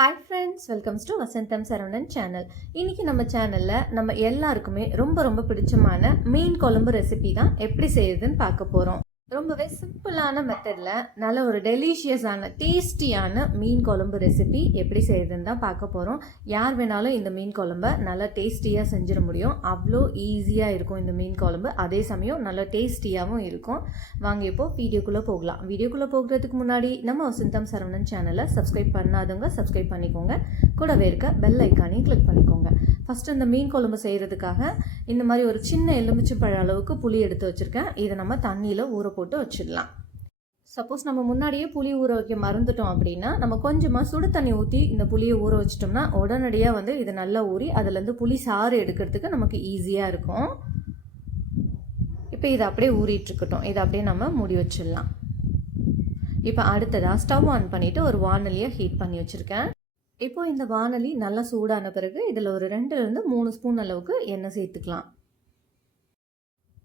Hi friends, welcomes to Vasantham Saravanan channel. இன்றைக்கி நம்ம சேனலில் நம்ம எல்லாருக்குமே ரொம்ப பிடிச்சமான மீன் குழம்பு ரெசிபி தான் எப்படி செய்யுதுன்னு பார்க்க போகிறோம். ரொம்பவே சிம்பிளான மெத்தடில் நல்ல ஒரு டெலிஷியஸான டேஸ்டியான மீன் குழம்பு ரெசிபி எப்படி செய்யுதுன்னு தான் பார்க்க போகிறோம். யார் வேணாலும் இந்த மீன் குழம்பை நல்லா டேஸ்டியாக செஞ்சிட முடியும். அவ்வளோ ஈஸியாக இருக்கும் இந்த மீன் குழம்பு, அதே சமயம் நல்லா டேஸ்டியாகவும் இருக்கும். வாங்க இப்போது வீடியோக்குள்ளே போகலாம். வீடியோக்குள்ளே போகிறதுக்கு முன்னாடி நம்ம வசந்தம் சரவணன் சேனலை சப்ஸ்கிரைப் பண்ணாதவங்க சப்ஸ்கிரைப் பண்ணிக்கோங்க. கூடவே இருக்க பெல் ஐக்கானையும் கிளிக் பண்ணிக்கோங்க. ஃபஸ்ட்டு இந்த மீன் குழம்பு செய்கிறதுக்காக இந்த மாதிரி ஒரு சின்ன எலுமிச்சம்பழ அளவுக்கு புளி எடுத்து வச்சுருக்கேன். இதை நம்ம தண்ணியில் ஊற போட்டு வச்சிடலாம். சப்போஸ் நம்ம முன்னாடியே புளி ஊற வைக்க மறந்துட்டோம் அப்படின்னா நம்ம கொஞ்சமாக சுடு தண்ணி ஊற்றி இந்த புளியை ஊற வச்சிட்டோம்னா உடனடியாக இது நல்லா ஊறி அதுலேருந்து புளி சாறு எடுக்கிறதுக்கு நமக்கு ஈஸியாக இருக்கும். இப்போ இதை அப்படியே ஊறிட்டுருக்கட்டும். இதை அப்படியே நம்ம மூடி வச்சிடலாம். இப்போ அடுத்ததாக ஸ்டவ் ஆன் பண்ணிவிட்டு ஒரு வானலியை ஹீட் பண்ணி வச்சுருக்கேன். இப்போ இந்த வானலி நல்லா சூடான பிறகு இதில் ஒரு 2லேருந்து 3 ஸ்பூன் அளவுக்கு எண்ணெய் சேர்த்துக்கலாம்.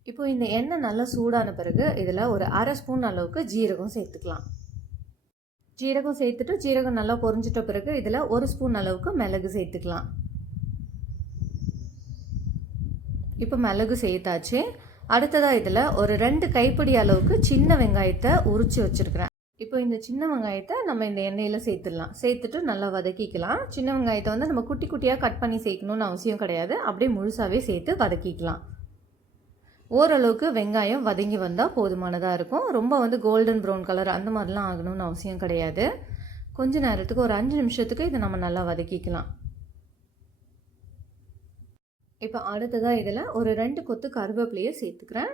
இப்போ இந்த எண்ணெய் நல்லா சூடான பிறகு இதில் ஒரு 1/2 ஸ்பூன் அளவுக்கு ஜீரகம் சேர்த்துக்கலாம். ஜீரகம் சேர்த்துட்டு ஜீரகம் நல்லா பொரிஞ்சிட்ட பிறகு இதில் 1 ஸ்பூன் அளவுக்கு மிளகு சேர்த்துக்கலாம். இப்போ மிளகு சேர்த்தாச்சு. அடுத்ததாக இதில் ஒரு 2 கைப்பிடி அளவுக்கு சின்ன வெங்காயத்தை உரித்து வச்சுருக்கிறேன். இப்போ இந்த சின்ன வெங்காயத்தை நம்ம இந்த எண்ணெயில் சேர்த்துடலாம். சேர்த்துட்டு நல்லா வதக்கிக்கலாம். சின்ன வெங்காயத்தை நம்ம குட்டி குட்டியாக கட் பண்ணி சேர்க்கணுன்னு அவசியம் கிடையாது. அப்படியே முழுசாகவே சேர்த்து வதக்கிக்கலாம். ஓரளவுக்கு வெங்காயம் வதங்கி வந்தால் போதுமானதாக இருக்கும். ரொம்ப கோல்டன் ப்ரௌன் கலர் அந்த மாதிரிலாம் ஆகணும்னு அவசியம் கிடையாது. கொஞ்ச நேரத்துக்கு ஒரு 5 நிமிஷத்துக்கு இதை நம்ம நல்லா வதக்கிக்கலாம். இப்போ அடுத்ததாக இதில் ஒரு 2 கொத்து கருவேப்பிலையை சேர்த்துக்கிறேன்.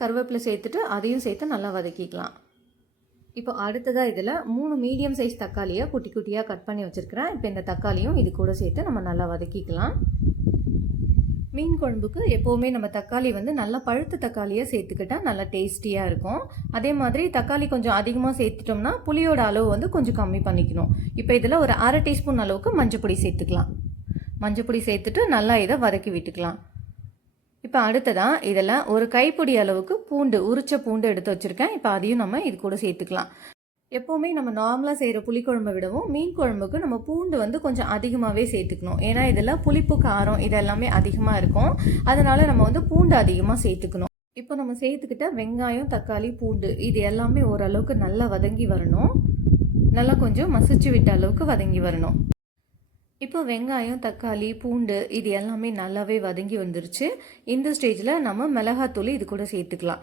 கருவேப்பிலை சேர்த்துட்டு அதையும் சேர்த்து நல்லா வதக்கிக்கலாம். இப்போ அடுத்ததாக இதில் 3 மீடியம் சைஸ் தக்காளியை குட்டி குட்டியாக கட் பண்ணி வச்சுருக்கிறேன். இப்போ இந்த தக்காளியும் இது கூட சேர்த்து நம்ம நல்லா வதக்கிக்கலாம். மீன் குழம்புக்கு எப்போவுமே நம்ம தக்காளி நல்லா பழுத்த தக்காளியாக சேர்த்துக்கிட்டால் நல்லா டேஸ்டியாக இருக்கும். அதே மாதிரி தக்காளி கொஞ்சம் அதிகமாக சேர்த்துட்டோம்னா புளியோட அளவு கொஞ்சம் கம்மி பண்ணிக்கணும். இப்போ இதில் ஒரு 1/2 டீஸ்பூன் அளவுக்கு மஞ்சப்பொடி சேர்த்துக்கலாம். மஞ்சப்பொடி சேர்த்துட்டு நல்லா இதை வதக்கி விட்டுக்கலாம். இப்போ அடுத்ததான் இதில் ஒரு கைப்பிடி அளவுக்கு பூண்டு, உரிச்ச பூண்டு எடுத்து வச்சுருக்கேன். இப்போ அதையும் நம்ம இது கூட சேர்த்துக்கலாம். எப்போவுமே நம்ம நார்மலாக செய்கிற புளிக்குழம்பை விடவும் மீன் குழம்புக்கு நம்ம பூண்டு கொஞ்சம் அதிகமாகவே சேர்த்துக்கணும். ஏன்னா இதில் புளிப்பு, காரம் இது எல்லாமே அதிகமாக இருக்கும். அதனால் நம்ம பூண்டு அதிகமாக சேர்த்துக்கணும். இப்போ நம்ம சேர்த்துக்கிட்ட வெங்காயம், தக்காளி, பூண்டு இது எல்லாமே ஓரளவுக்கு நல்லா வதங்கி வரணும். நல்லா கொஞ்சம் மசிச்சு விட்ட அளவுக்கு வதங்கி வரணும். இப்போ வெங்காயம், தக்காளி, பூண்டு இது எல்லாமே நல்லாவே வதங்கி வந்துருச்சு. இந்த ஸ்டேஜில் நம்ம மிளகாத்தூள் இது கூட சேர்த்துக்கலாம்.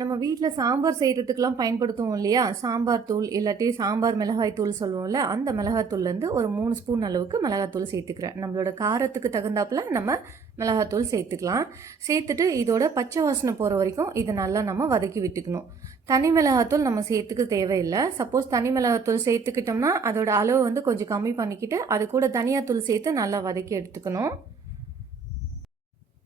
நம்ம வீட்டில் சாம்பார் செய்கிறதுக்கெலாம் பயன்படுத்துவோம் இல்லையா, சாம்பார் தூள் இல்லாட்டி சாம்பார் மிளகாய் தூள் சொல்லுவோம்ல, அந்த மிளகாத்தூள்லேருந்து ஒரு 3 ஸ்பூன் அளவுக்கு மிளகாத்தூள் சேர்த்துக்கிறேன். நம்மளோட காரத்துக்கு தகுந்தாப்புல நம்ம மிளகாத்தூள் சேர்த்துக்கலாம். சேர்த்துட்டு இதோட பச்சை வாசனை போகிற வரைக்கும் இதை நல்லா நம்ம வதக்கி விட்டுக்கணும். தனி மிளகாத்தூள் நம்ம சேர்த்துக்க தேவையில்லை. சப்போஸ் தனி மிளகாத்தூள் சேர்த்துக்கிட்டோம்னா அதோட அளவு கொஞ்சம் கம்மி பண்ணிக்கிட்டு அது கூட தனியாத்தூள் சேர்த்து நல்லா வதக்கி எடுத்துக்கணும்.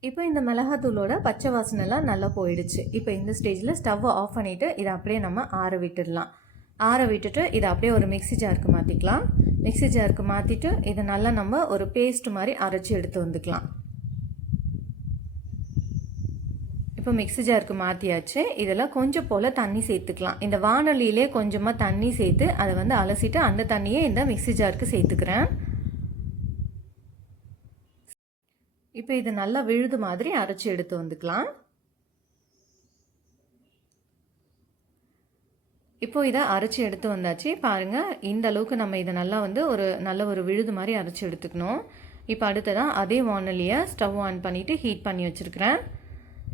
இப்போ இந்த மிளகாத்தூளோட பச்சை வாசனைலாம் நல்லா போயிடுச்சு. இப்போ இந்த ஸ்டேஜில் ஸ்டவ்வை ஆஃப் பண்ணிவிட்டு இதை அப்படியே நம்ம ஆற விட்டுடலாம். ஆற விட்டுட்டு இதை அப்படியே ஒரு மிக்ஸி ஜாருக்கு மாற்றிக்கலாம். மிக்ஸி ஜாருக்கு மாற்றிட்டு இதை நல்லா நம்ம ஒரு பேஸ்ட் மாதிரி அரைச்சி எடுத்து வந்துக்கலாம். இப்போ மிக்ஸி ஜாருக்கு மாற்றியாச்சு. இதில் கொஞ்சம் போல் தண்ணி சேர்த்துக்கலாம். இந்த வானொலியிலே கொஞ்சமாக தண்ணி சேர்த்து அதை அலசிட்டு அந்த தண்ணியை இந்த மிக்ஸி ஜாருக்கு சேர்த்துக்கிறேன். இப்போ இது நல்லா விழுது மாதிரி அரைச்சி எடுத்து வந்துக்கலாம். இப்போ இதை அரைச்சி எடுத்து வந்தாச்சு. பாருங்கள், இந்த அளவுக்கு நம்ம இதை நல்லா ஒரு நல்ல ஒரு விழுது மாதிரி அரைச்சி எடுத்துக்கணும். இப்போ அடுத்ததான் அதே வானலியை ஸ்டவ் ஆன் பண்ணிவிட்டு ஹீட் பண்ணி வச்சுருக்கிறேன்.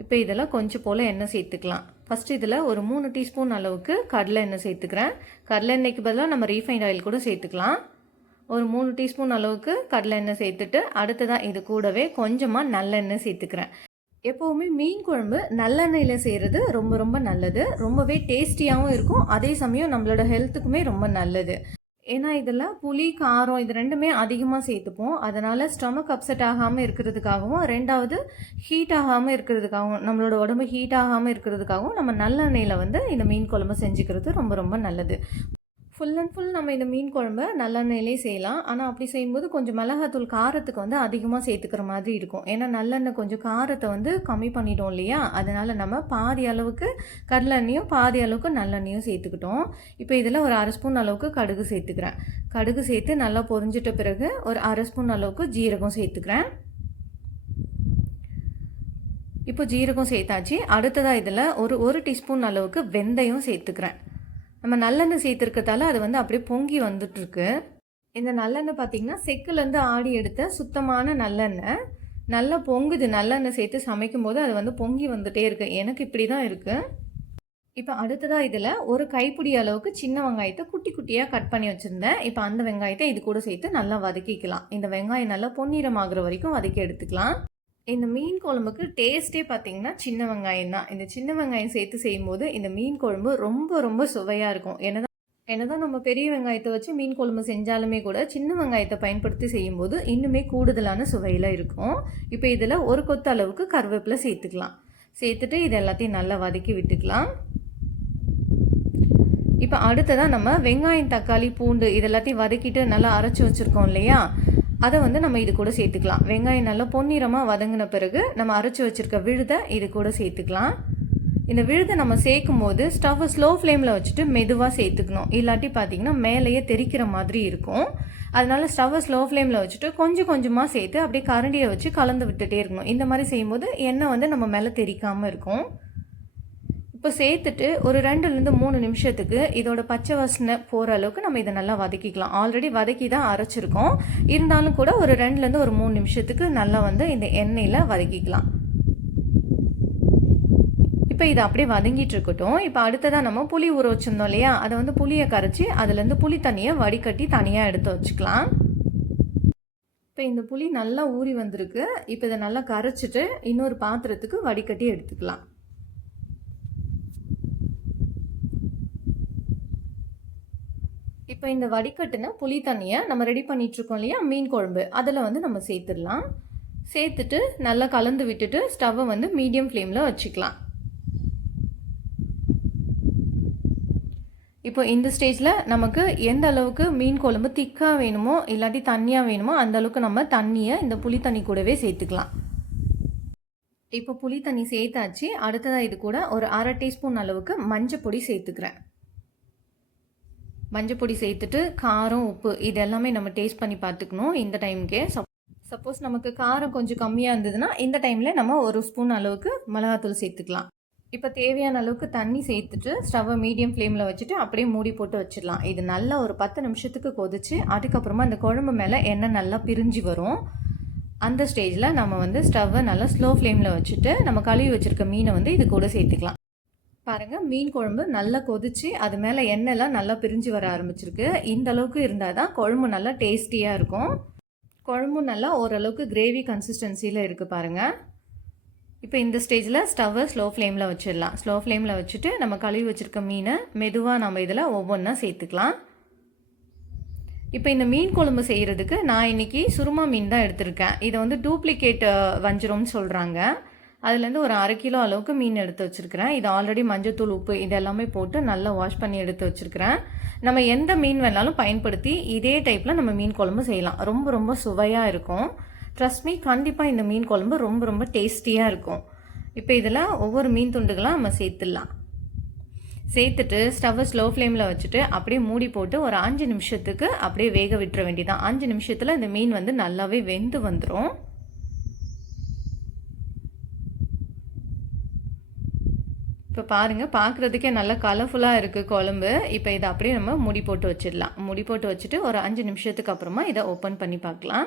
இப்போ இதில் கொஞ்சம் போல் எண்ணெய் சேர்த்துக்கலாம். ஃபஸ்ட்டு இதில் ஒரு 3 டீஸ்பூன் அளவுக்கு கடலை எண்ணெய் சேர்த்துக்கிறேன். கடலை எண்ணெய்க்கு பதிலாக நம்ம ரீஃபைண்ட் ஆயில் கூட சேர்த்துக்கலாம். ஒரு 3 டீஸ்பூன் அளவுக்கு கடலை எண்ணெய் சேர்த்துட்டு அடுத்ததாக இது கூடவே கொஞ்சமாக நல்லெண்ணெய் சேர்த்துக்கிறேன். எப்போவுமே மீன் குழம்பு நல்லெண்ணெயில் செய்கிறது ரொம்ப நல்லது. ரொம்பவே டேஸ்டியாகவும் இருக்கும். அதே சமயம் நம்மளோட ஹெல்த்துக்குமே ரொம்ப நல்லது. ஏன்னா இதில் புளி, காரம் இது ரெண்டுமே அதிகமாக சேர்த்துப்போம். அதனால் ஸ்டொமக் அப்செட் ஆகாமல் இருக்கிறதுக்காகவும், 2வது ஹீட் ஆகாமல் இருக்கிறதுக்காகவும், நம்மளோட உடம்பு ஹீட் ஆகாமல் இருக்கிறதுக்காகவும் நம்ம நல்லெண்ணெயில் இந்த மீன் குழம்பு செஞ்சுக்கிறது ரொம்ப நல்லது. ஃபுல் அண்ட் ஃபுல் நம்ம இந்த மீன் குழம்ப நல்லெண்ணெயிலே செய்யலாம். ஆனால் அப்படி செய்யும்போது கொஞ்சம் மிளகாத்தூள் காரத்துக்கு வந்து அதிகமாக சேர்த்துக்கிற மாதிரி இருக்கும். ஏன்னா நல்லெண்ணெய் கொஞ்சம் காரத்தை வந்து கம்மி பண்ணிட்டோம் இல்லையா? அதனால் நம்ம பாதி அளவுக்கு கடலெண்ணெயும் பாதி அளவுக்கு நல்லெண்ணெயும் சேர்த்துக்கிட்டோம். இப்போ இதில் ஒரு 1/2 ஸ்பூன் அளவுக்கு கடுகு சேர்த்துக்கிறேன். கடுகு சேர்த்து நல்லா பொரிஞ்சிட்ட பிறகு ஒரு 1/2 ஸ்பூன் அளவுக்கு ஜீரகம் சேர்த்துக்கிறேன். இப்போ ஜீரகம் சேர்த்தாச்சு. அடுத்ததாக இதில் ஒரு டீஸ்பூன் அளவுக்கு வெந்தயம் சேர்த்துக்கிறேன். நம்ம நல்லெண்ணெய் சேர்த்துருக்கதால அது வந்து அப்படியே பொங்கி வந்துட்டுருக்கு. இந்த நல்லெண்ணெய் பார்த்திங்கன்னா செக்குலேருந்து ஆடி எடுத்த சுத்தமான நல்லெண்ணெய். நல்லா பொங்குது. நல்லெண்ணெய் சேர்த்து சமைக்கும் போது அது வந்து பொங்கி வந்துகிட்டே இருக்குது. எனக்கு இப்படி தான் இருக்குது. இப்போ அடுத்ததாக இதில் ஒரு கைப்பிடி அளவுக்கு சின்ன வெங்காயத்தை குட்டி குட்டியாக கட் பண்ணி வச்சுருந்தேன். இப்போ அந்த வெங்காயத்தை இது கூட சேர்த்து நல்லா வதக்கிக்கலாம். இந்த வெங்காயம் நல்லா பொன்னிறமாகிற வரைக்கும் வதக்கி எடுத்துக்கலாம். இந்த மீன் குழம்புக்கு டேஸ்ட்டே பார்த்திங்கன்னா சின்ன வெங்காயம் தான். இந்த சின்ன வெங்காயம் சேர்த்து செய்யும்போது இந்த மீன் குழம்பு ரொம்ப ரொம்ப சுவையாக இருக்கும். என்னதான் நம்ம பெரிய வெங்காயத்தை வச்சு மீன் குழம்பு செஞ்சாலுமே கூட சின்ன வெங்காயத்தை பயன்படுத்தி செய்யும்போது இன்னுமே கூடுதலான சுவையில் இருக்கும். இப்போ இதில் ஒரு கொத்து அளவுக்கு கருவேப்பிலை சேர்த்துக்கலாம். சேர்த்துட்டு இது எல்லாத்தையும் நல்லா வதக்கி விட்டுக்கலாம். இப்போ அடுத்ததாக நம்ம வெங்காயம், தக்காளி, பூண்டு இது எல்லாத்தையும் வதக்கிட்டு நல்லா அரைச்சி வச்சுருக்கோம் இல்லையா? அதை வந்து நம்ம இது கூட சேர்த்துக்கலாம். வெங்காயம் நல்லா பொன்னிறமாக வதங்கின பிறகு நம்ம அரைச்சி வச்சுருக்க விழுதை இது கூட சேர்த்துக்கலாம். இந்த விழுதை நம்ம சேர்க்கும் போது ஸ்டவ்வை ஸ்லோ ஃப்ளேமில் வச்சுட்டு மெதுவாக சேர்த்துக்கணும். இல்லாட்டி பார்த்திங்கன்னா மேலேயே தெறிக்கிற மாதிரி இருக்கும். அதனால ஸ்டவ்வை ஸ்லோ ஃப்ளேமில் வச்சுட்டு கொஞ்சம் கொஞ்சமாக சேர்த்து அப்படியே கரண்டியை வச்சு கலந்து விட்டுட்டே இருக்கணும். இந்த மாதிரி செய்யும்போது எண்ணெய் வந்து நம்ம மேலே தெறிக்காமல் இருக்கும். இப்போ சேர்த்துட்டு ஒரு 2லேருந்து 3 நிமிஷத்துக்கு இதோட பச்சை வாசனை போகிற அளவுக்கு நம்ம இதை நல்லா வதக்கிக்கலாம். ஆல்ரெடி வதக்கி தான் அரைச்சிருக்கோம். இருந்தாலும் கூட ஒரு 2லேருந்து ஒரு 3 நிமிஷத்துக்கு நல்லா வந்து இந்த எண்ணெயில் வதக்கிக்கலாம். இப்போ இதை அப்படியே வதங்கிட்டு இருக்கட்டும். இப்போ அடுத்ததாக நம்ம புளி ஊற வச்சுருந்தோம் இல்லையா? அதை வந்து புளியை கரைச்சி அதுலேருந்து புளி தண்ணியை வடிகட்டி தனியாக எடுத்து வச்சுக்கலாம். இப்போ இந்த புளி நல்லா ஊறி வந்திருக்கு. இப்போ இதை நல்லா கரைச்சிட்டு இன்னொரு பாத்திரத்துக்கு வடிகட்டி எடுத்துக்கலாம். இப்போ இந்த வடிகட்டின புளி தண்ணியை நம்ம ரெடி பண்ணிகிட்ருக்கோம் இல்லையா மீன் குழம்பு, அதில் வந்து நம்ம சேர்த்துடலாம். சேர்த்துட்டு நல்லா கலந்து விட்டுட்டு ஸ்டவ்வை வந்து மீடியம் ஃப்ளேமில் வச்சுக்கலாம். இப்போ இந்த ஸ்டேஜில் நமக்கு எந்த அளவுக்கு மீன் குழம்பு திக்காக வேணுமோ இல்லாட்டி தண்ணியாக வேணுமோ அந்த அளவுக்கு நம்ம தண்ணியை இந்த புளி தண்ணி கூடவே சேர்த்துக்கலாம். இப்போ புளி தண்ணி சேர்த்தாச்சு. அடுத்ததாக இது கூட ஒரு 1/2 டீஸ்பூன் அளவுக்கு மஞ்சள் பொடி சேர்த்துக்கிறேன். மஞ்சள் பொடி சேர்த்துட்டு காரம், உப்பு இது எல்லாமே நம்ம டேஸ்ட் பண்ணி பார்த்துக்கணும் இந்த டைமுக்கே. சப்போஸ் நமக்கு காரம் கொஞ்சம் கம்மியாக இருந்ததுன்னா இந்த டைமில் நம்ம 1 ஸ்பூன் அளவுக்கு மிளகாத்தூள் சேர்த்துக்கலாம். இப்போ தேவையான அளவுக்கு தண்ணி சேர்த்துட்டு ஸ்டவ்வை மீடியம் ஃப்ளேமில் வச்சுட்டு அப்படியே மூடி போட்டு வச்சிடலாம். இது நல்லா ஒரு 10 நிமிஷத்துக்கு கொதிச்சு அதுக்கப்புறமா இந்த குழம்பு மேலே எண்ணெய் நல்லா பிரிஞ்சு வரும். அந்த ஸ்டேஜில் நம்ம வந்து ஸ்டவ்வை நல்லா ஸ்லோ ஃப்ளேமில் வச்சுட்டு நம்ம கழுவி வச்சுருக்க மீனை வந்து இது கூட சேர்த்துக்கலாம். பாருங்கள், மீன் குழம்பு நல்லா கொதிச்சு அது மேலே எண்ணெய்லாம் நல்லா பிரிஞ்சு வர ஆரம்பிச்சிருக்கு. இந்த அளவுக்கு இருந்தால் தான் குழம்பு நல்லா டேஸ்டியாக இருக்கும். குழம்பு நல்லா ஓரளவுக்கு கிரேவி கன்சிஸ்டன்சியில் இருக்குது பாருங்கள். இப்போ இந்த ஸ்டேஜில் ஸ்டவ்வை ஸ்லோ ஃப்ளேமில் வச்சிடலாம். ஸ்லோ ஃப்ளேமில் வச்சுட்டு நம்ம கழுவி வச்சுருக்க மீனை மெதுவாக நம்ம இதில் ஒவ்வொன்றா சேர்த்துக்கலாம். இப்போ இந்த மீன் குழம்பு செய்கிறதுக்கு நான் இன்றைக்கி சுருமா மீன் தான் எடுத்திருக்கேன். இதை வந்து டூப்ளிகேட் வஞ்சிரம்னு சொல்கிறாங்க. அதுலேருந்து ஒரு 1/2 கிலோ அளவுக்கு மீன் எடுத்து வச்சுருக்கிறேன். இது ஆல்ரெடி மஞ்சத்தூள், உப்பு இது எல்லாமே போட்டு நல்லா வாஷ் பண்ணி எடுத்து வச்சுருக்கிறேன். நம்ம எந்த மீன் வேணாலும் பயன்படுத்தி இதே டைப்பில் நம்ம மீன் குழம்பு செய்யலாம். ரொம்ப ரொம்ப சுவையாக இருக்கும். ட்ரஸ்ட் மீ, கண்டிப்பாக இந்த மீன் குழம்பு ரொம்ப ரொம்ப டேஸ்டியாக இருக்கும். இப்போ இதில் ஒவ்வொரு மீன் துண்டுகளாக நம்ம சேர்த்துடலாம். சேர்த்துட்டு ஸ்டவ்வை ஸ்லோ ஃப்ளேமில் வச்சுட்டு அப்படியே மூடி போட்டு ஒரு 5 நிமிஷத்துக்கு அப்படியே வேக விட்டுற வேண்டியதான். 5 நிமிஷத்தில் இந்த மீன் வந்து நல்லாவே வெந்து வந்துடும். இப்போ பாருங்கள், பார்க்குறதுக்கே நல்லா கலர்ஃபுல்லாக இருக்குது குழம்பு. இப்போ இதை அப்படியே நம்ம மூடி போட்டு வச்சிடலாம். மூடி போட்டு வச்சுட்டு ஒரு 5 நிமிஷத்துக்கு அப்புறமா இதை ஓப்பன் பண்ணி பார்க்கலாம்.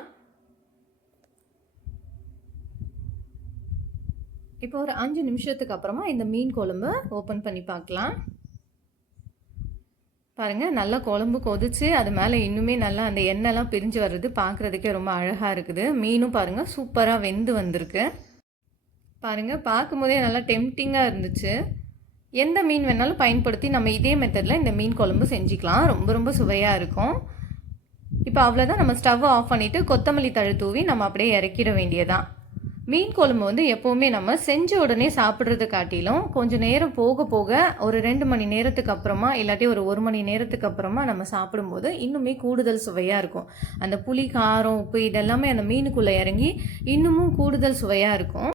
இப்போ ஒரு 5 நிமிஷத்துக்கு அப்புறமா இந்த மீன் குழம்பு ஓப்பன் பண்ணி பார்க்கலாம். பாருங்கள், நல்லா குழம்பு கொதிச்சு அது மேலே இன்னுமே நல்லா அந்த எண்ணெய்லாம் பிரிஞ்சு வர்றது பார்க்குறதுக்கே ரொம்ப அழகாக இருக்குது. மீனும் பாருங்கள் சூப்பராக வெந்து வந்திருக்கு. பாருங்கள், பார்க்கும்போதே நல்லா டெம்டிங்காக இருந்துச்சு. எந்த மீன் வேணாலும் பயன்படுத்தி நம்ம இதே மெத்தடில் இந்த மீன் குழம்பு செஞ்சுக்கலாம். ரொம்ப ரொம்ப சுவையாக இருக்கும். இப்போ அவ்வளோதான், நம்ம ஸ்டவ்வை ஆஃப் பண்ணிவிட்டு கொத்தமல்லி தழை தூவி நம்ம அப்படியே இறக்கிட வேண்டியதான். மீன் குழம்பு வந்து எப்போவுமே நம்ம செஞ்ச உடனே சாப்பிட்றத காட்டிலும் கொஞ்சம் நேரம் போக போக ஒரு 2 மணி நேரத்துக்கு அப்புறமா இல்லாட்டி ஒரு 1 மணி நேரத்துக்கு அப்புறமா நம்ம சாப்பிடும்போது இன்னுமே கூடுதல் சுவையாக இருக்கும். அந்த புளி, காரம், உப்பு இதெல்லாமே அந்த மீனுக்குள்ளே இறங்கி இன்னமும் கூடுதல் சுவையாக இருக்கும்.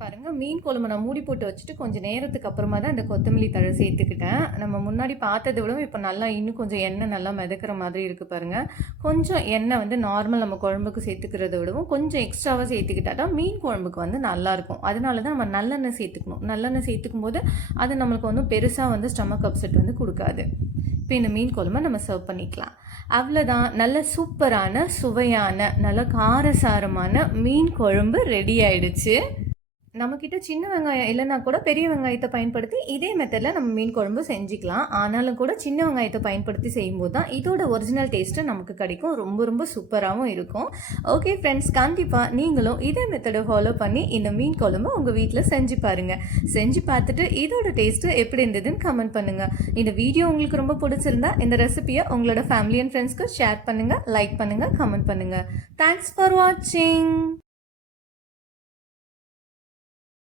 பாருங்கள், மீன் குழம்பு நான் மூடி போட்டு வச்சுட்டு கொஞ்சம் நேரத்துக்கு அப்புறமா தான் அந்த கொத்தமல்லி தழை சேர்த்துக்கிட்டேன். நம்ம முன்னாடி பார்த்ததை விடவும் இப்போ நல்லா இன்னும் கொஞ்சம் எண்ணெய் நல்லா மிதக்கிற மாதிரி இருக்குது பாருங்கள். கொஞ்சம் எண்ணெய் வந்து நார்மல் நம்ம குழம்புக்கு சேர்த்துக்கிறத விடவும் கொஞ்சம் எக்ஸ்ட்ராவாக சேர்த்துக்கிட்டா தான் மீன் குழம்புக்கு வந்து நல்லாயிருக்கும். அதனால தான் நம்ம நல்லெண்ணெய் சேர்த்துக்கணும். நல்லெண்ணெய் சேர்த்துக்கும் போது அது நம்மளுக்கு வந்து பெருசாக வந்து ஸ்டமக் அப்செட் வந்து கொடுக்காது. இப்போ இந்த மீன் குழம்பை நம்ம சர்வ் பண்ணிக்கலாம். அவ்வளோதான், நல்ல சூப்பரான சுவையான நல்ல காரசாரமான மீன் குழம்பு ரெடி ஆயிடுச்சு. நம்மக்கிட்ட சின்ன வெங்காயம் இல்லைனா கூட பெரிய வெங்காயத்தை பயன்படுத்தி இதே மெத்தடில் நம்ம மீன் குழம்பு செஞ்சுக்கலாம். ஆனாலும் கூட சின்ன வெங்காயத்தை பயன்படுத்தி செய்யும்போது தான் இதோட ஒரிஜினல் டேஸ்ட்டு நமக்கு கிடைக்கும். ரொம்ப ரொம்ப சூப்பராகவும் இருக்கும். ஓகே ஃப்ரெண்ட்ஸ், கண்டிப்பாக நீங்களும் இதே மெத்தடை ஃபாலோ பண்ணி இந்த மீன் குழம்பு உங்கள் வீட்டில் செஞ்சு பாருங்கள். செஞ்சு பார்த்துட்டு இதோட டேஸ்ட்டு எப்படி இருந்ததுன்னு கமெண்ட் பண்ணுங்கள். இந்த வீடியோ உங்களுக்கு ரொம்ப பிடிச்சிருந்தா இந்த ரெசிபியை உங்களோட ஃபேமிலி அண்ட் ஃப்ரெண்ட்ஸ்க்கு ஷேர் பண்ணுங்கள், லைக் பண்ணுங்கள், கமெண்ட் பண்ணுங்கள். தேங்க்ஸ் ஃபார் வாட்சிங்.